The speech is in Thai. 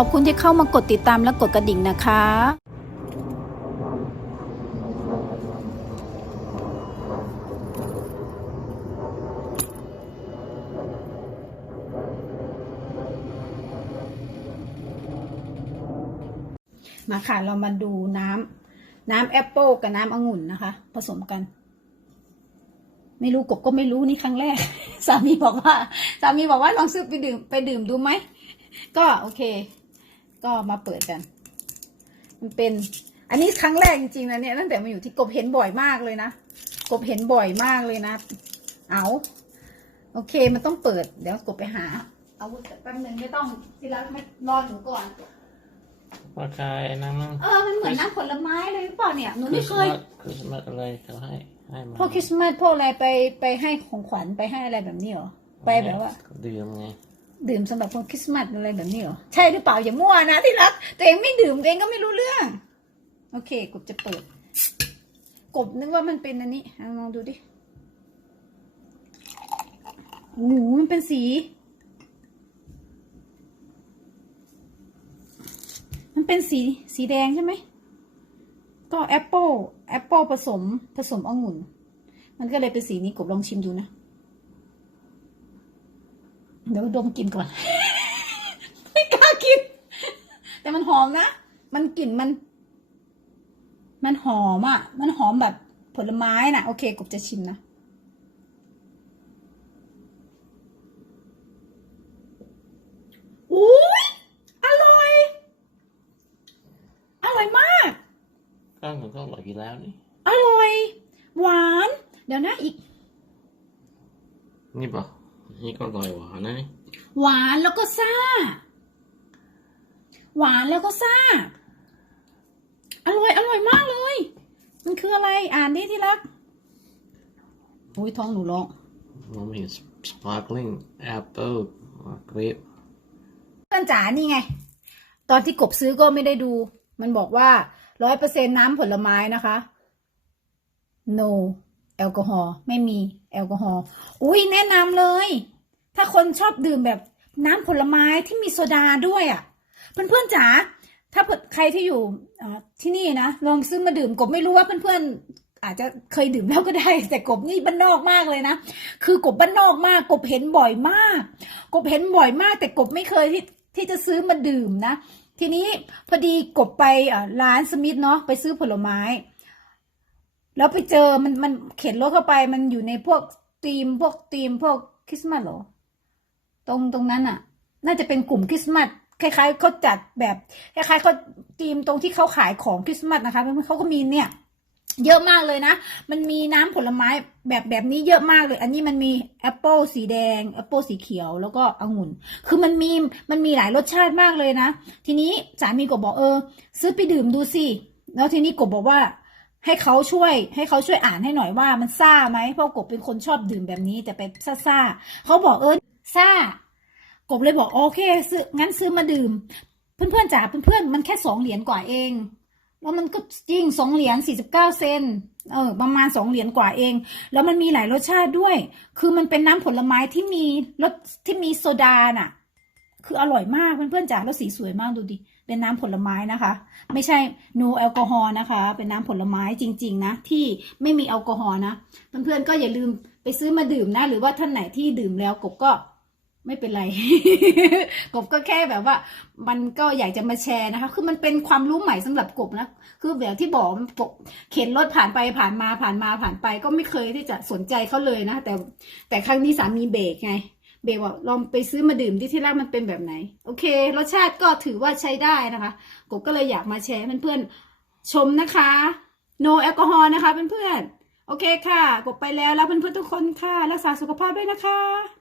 ขอบคุณที่เข้ามากดติดตามและกดกระดิ่งนะคะมาค่ะ เรามาดูน้ำน้ำแอปเปิลกับน้ำองุ่นนะคะ ผสมกัน ไม่รู้กบก็ไม่รู้นี่ครั้งแรก สามีบอกว่า สามีบอกว่าลองซื้อไปดื่มไปดื่มดูไหม ก็โอเค ก็มาเปิดกัน มันเป็น อันนี้ครั้งแรกจริงๆนะเนี่ยตั้งแต่มาอยู่ที่กบเห็นบ่อยมากเลยนะ กบเห็นบ่อยมากเลยนะ เอาโอเค มันต้องเปิด เดี๋ยวกบไปหา เอาวุธแป๊บนึงไม่ต้องทีละไม่รอหนูก่อนราคาไอ้นั่นมั้งเออ มันเหมือนน้ำผลไม้เลยหรือเปล่าเนี่ย หนูคริไม่สเคต์ยมาสคริสต์มาสอะไรเขาให้ให้มาพวกคริสต์มาสพวกอะไรไปไปให้ของขวัญไปให้อะไรแบบนี้เหรอ ไปแบบว่าดื่มไง ดื่มสำหรับคนคริสต์มาสอะไรแบบนี้เหรอ ใช่หรือเปล่าอย่ามั่วนะที่รัก ตัวเองไม่ดื่มตัวเองก็ไม่รู้เรื่อง โอเค กบจะเปิด กบนึกว่ามันเป็นอันนี้อลองดูดิโอ้โหมันเป็นสี มันเป็นสีสีแดงใช่ไหม ก็แอปเปิลแอปเปิลผสมผสมองุ่น มันก็เลยเป็นสีนี้กบลองชิมดูนะ ดี๋ยวดมกลินก่อน ไม่กล้ากิน แต่มันหอมนะ มันกลิ่นมัน มันหอมอะ มันหอมแบบผลไม้น่ะ โอเคกบจะชิมนะอุ้ยอร่อย อร่อยมาก ข้างหนึ่งก็อร่อยอยู่แล้วนี่ อร่อย หวาน เดี๋ยวนะอีก นี่ป่ะ นี่ก็อร่อยหวานนะนี่หวานแล้วก็ซ่า หวานแล้วก็ซ่า อร่อยอร่อยมากเลย มันคืออะไรอ่านดิที่รักอุ้ยท้องหนูร้องมันมี sparkling apple grape เพื่อนจ๋านี่ไง ตอนที่กบซื้อก็ไม่ได้ดู มันบอกว่าร้อยเปอร์เซ็นน้ำผลไม้นะคะ no แอลกอฮอล์ไม่มีแอลกอฮอล์อุ้ยแนะนำเลย ถ้าคนชอบดื่มแบบน้ำผลไม้ที่มีโซดาด้วยอะ่ะ เพื่อนๆจ๋าถ้าเผื่อใครที่อยู่ที่นี่นะลองซื้อมาดื่มกบไม่รู้ว่าเพื่อนๆอาจจะเคยดื่มแล้วก็ได้ แต่กบนี่บ้านนอกมากเลยนะคือกบบ้านนอกมาก กบเห็นบ่อยมาก กบเห็นบ่อยมาก แต่กบไม่เคยที่ที่จะซื้อมาดื่มนะ ทีนี้พอดีกบไปร้านสมิธเนาะไปซื้อผลไม้ แล้วไปเจอมันมันเข็นรถเข้าไปมันอยู่ในพวกธีมพวกธีมพวกคริสต์มาสเหรอ ตรงตรงนั้นอะ น่าจะเป็นกลุ่มคริสต์มาสคล้ายๆเขาจัดแบบคล้ายๆเขาธีมตรงที่เขาขายของคริสต์มาสนะคะเขาก็มีเนี่ย เยอะมากเลยนะ มันมีน้ำผลไม้แบบแบบนี้เยอะมากเลย อันนี้มันมีแอปเปิลสีแดงแอปเปิลสีเขียวแล้วก็องุ่น คือมันมีมันมีหลายรสชาติมากเลยนะ ทีนี้สามีก็บอกเออ ซื้อไปดื่มดูสิ แล้วทีนี้กบบอกว่า ให้เขาช่วย ให้เขาช่วยอ่านให้หน่อยว่ามันซ่าไหมเพราะกบเป็นคนชอบดื่มแบบนี้ แต่เป็นซ่าซ่าเขาบอกเออซ่ากบเลยบอกโอเคซื้องั้นซื้อมาดื่ม เพื่อนๆจ๋าเพื่อนๆมันแค่สองเหรียญกว่าเองแล้วมันก็จริงสองเหรียญสี่สิบเก้าเซนเออประมาณสองเหรียญกว่าเอง แล้วมันมีหลายรสชาติด้วย คือมันเป็นน้ำผลไม้ที่มีรสที่มีโซดาน่ะ คืออร่อยมากเพื่อนๆจ๋าแล้วสีสวยมากดูดิ เป็นน้ำผลไม้นะคะ ไม่ใช่ no แอลกอฮอล์นะคะ เป็นน้ำผลไม้จริง ๆ นะ ที่ไม่มีแอลกอฮอล์นะ เพื่อนๆก็อย่าลืมไปซื้อมาดื่มนะ หรือว่าท่านไหนที่ดื่มแล้วกบก็ไม่เป็นไร กบก็แค่แบบว่า มันก็อยากจะมาแชร์นะคะ คือมันเป็นความรู้ใหม่สำหรับกบนะ คือแบบที่บอกกบเข็นรถผ่านไปผ่านมาผ่านมาผ่านไป ก็ไม่เคยที่จะสนใจเขาเลยนะ แต่แต่ครั้งนี้สามีเบรกไง เบลบอกลองไปซื้อมาดื่มที่ที่แรกมันเป็นแบบไหน โอเค รสชาติก็ถือว่าใช้ได้นะคะกบก็เลยอยากมาแชร์เพื่อนๆชมนะคะ no แอลกอฮอล์นะคะเพื่อนๆโอเคค่ะกบไปแล้วแล้วเพื่อนๆทุกคนค่ะ รักษาสุขภาพด้วยนะคะ